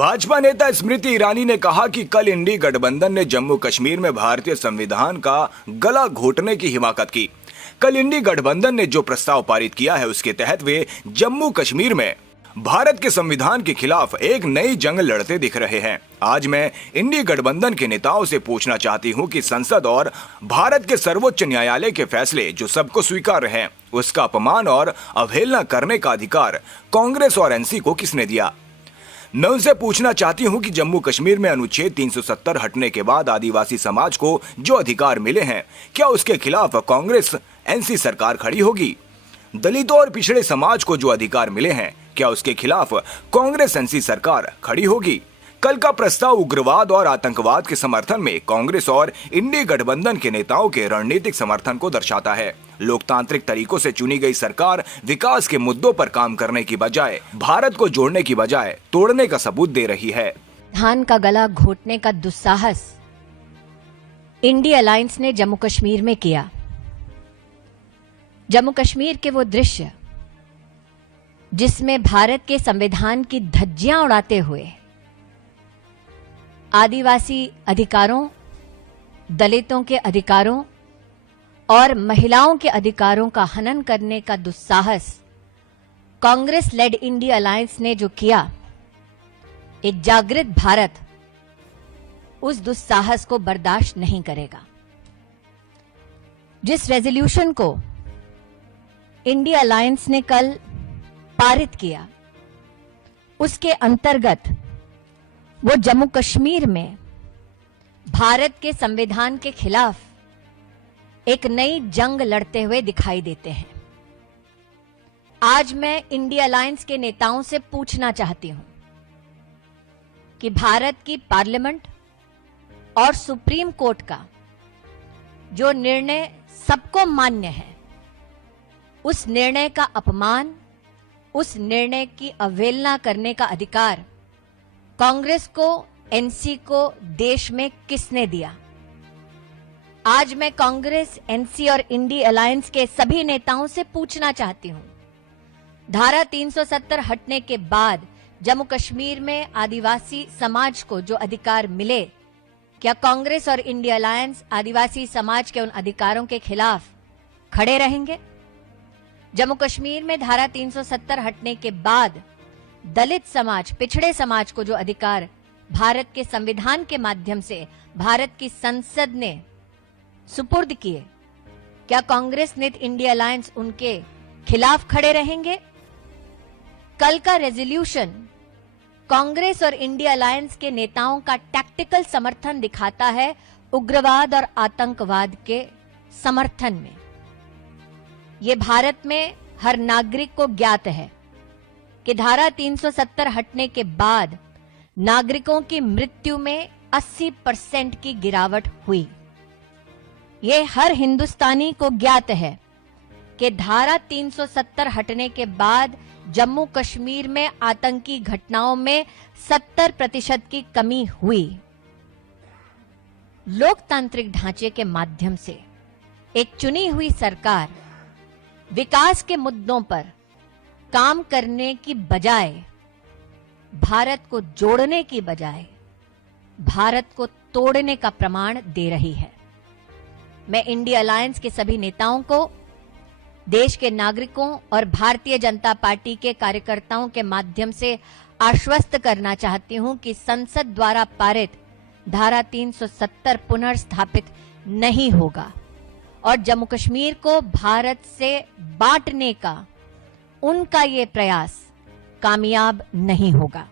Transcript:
भाजपा नेता स्मृति ईरानी ने कहा कि कल इंडी गठबंधन ने जम्मू कश्मीर में भारतीय संविधान का गला घोटने की हिमाकत की। कल इंडी गठबंधन ने जो प्रस्ताव पारित किया है उसके तहत वे जम्मू कश्मीर में भारत के संविधान के खिलाफ एक नई जंग लड़ते दिख रहे हैं। आज मैं इंडी गठबंधन के नेताओं से पूछना चाहती हूं कि संसद और भारत के सर्वोच्च न्यायालय के फैसले जो सबको स्वीकार्य हैं, उसका अपमान और अवहेलना करने का अधिकार कांग्रेस और एनसी को किसने दिया। मैं उनसे पूछना चाहती हूं कि जम्मू कश्मीर में अनुच्छेद 370 हटने के बाद आदिवासी समाज को जो अधिकार मिले हैं, क्या उसके खिलाफ कांग्रेस एनसी सरकार खड़ी होगी। दलितों और पिछड़े समाज को जो अधिकार मिले हैं, क्या उसके खिलाफ कांग्रेस एनसी सरकार खड़ी होगी। कल का प्रस्ताव उग्रवाद और आतंकवाद के समर्थन में कांग्रेस और इंडी गठबंधन के नेताओं के रणनीतिक समर्थन को दर्शाता है। लोकतांत्रिक तरीकों से चुनी गई सरकार विकास के मुद्दों पर काम करने की बजाय भारत को जोड़ने की बजाय तोड़ने का सबूत दे रही है। धान का गला घोटने का दुस्साहस इंडी अलायंस ने जम्मू कश्मीर में किया। जम्मू कश्मीर के वो दृश्य जिसमें भारत के संविधान की धज्जियां उड़ाते हुए आदिवासी अधिकारों, दलितों के अधिकारों और महिलाओं के अधिकारों का हनन करने का दुस्साहस कांग्रेस लेड इंडी अलायंस ने जो किया, एक जागृत भारत उस दुस्साहस को बर्दाश्त नहीं करेगा। जिस रेजोल्यूशन को इंडी अलायंस ने कल पारित किया, उसके अंतर्गत वो जम्मू कश्मीर में भारत के संविधान के खिलाफ एक नई जंग लड़ते हुए दिखाई देते हैं। आज मैं इंडी अलायंस के नेताओं से पूछना चाहती हूं कि भारत की पार्लियामेंट और सुप्रीम कोर्ट का जो निर्णय सबको मान्य है, उस निर्णय का अपमान, उस निर्णय की अवहेलना करने का अधिकार कांग्रेस को, एनसी को देश में किसने दिया। आज मैं कांग्रेस, एनसी और इंडी अलायंस के सभी नेताओं से पूछना चाहती हूं, धारा 370 हटने के बाद जम्मू कश्मीर में आदिवासी समाज को जो अधिकार मिले, क्या कांग्रेस और इंडी अलायंस आदिवासी समाज के उन अधिकारों के खिलाफ खड़े रहेंगे। जम्मू कश्मीर में धारा 370 हटने के बाद दलित समाज, पिछड़े समाज को जो अधिकार भारत के संविधान के माध्यम से भारत की संसद ने सुपुर्द किए, क्या कांग्रेस नेत इंडी अलायंस उनके खिलाफ खड़े रहेंगे। कल का रेजोल्यूशन कांग्रेस और इंडी अलायंस के नेताओं का टैक्टिकल समर्थन दिखाता है उग्रवाद और आतंकवाद के समर्थन में। ये भारत में हर नागरिक को ज्ञात है कि धारा 370 हटने के बाद नागरिकों की मृत्यु में 80% की गिरावट हुई। ये हर हिंदुस्तानी को ज्ञात है कि धारा 370 हटने के बाद जम्मू कश्मीर में आतंकी घटनाओं में 70% की कमी हुई। लोकतांत्रिक ढांचे के माध्यम से एक चुनी हुई सरकार विकास के मुद्दों पर काम करने की बजाय, भारत को जोड़ने की बजाय भारत को तोड़ने का प्रमाण दे रही है। मैं इंडी अलायंस के सभी नेताओं को, देश के नागरिकों और भारतीय जनता पार्टी के कार्यकर्ताओं के माध्यम से आश्वस्त करना चाहती हूं कि संसद द्वारा पारित धारा 370 पुनर्स्थापित नहीं होगा और जम्मू कश्मीर को भारत से बांटने का उनका ये प्रयास कामयाब नहीं होगा।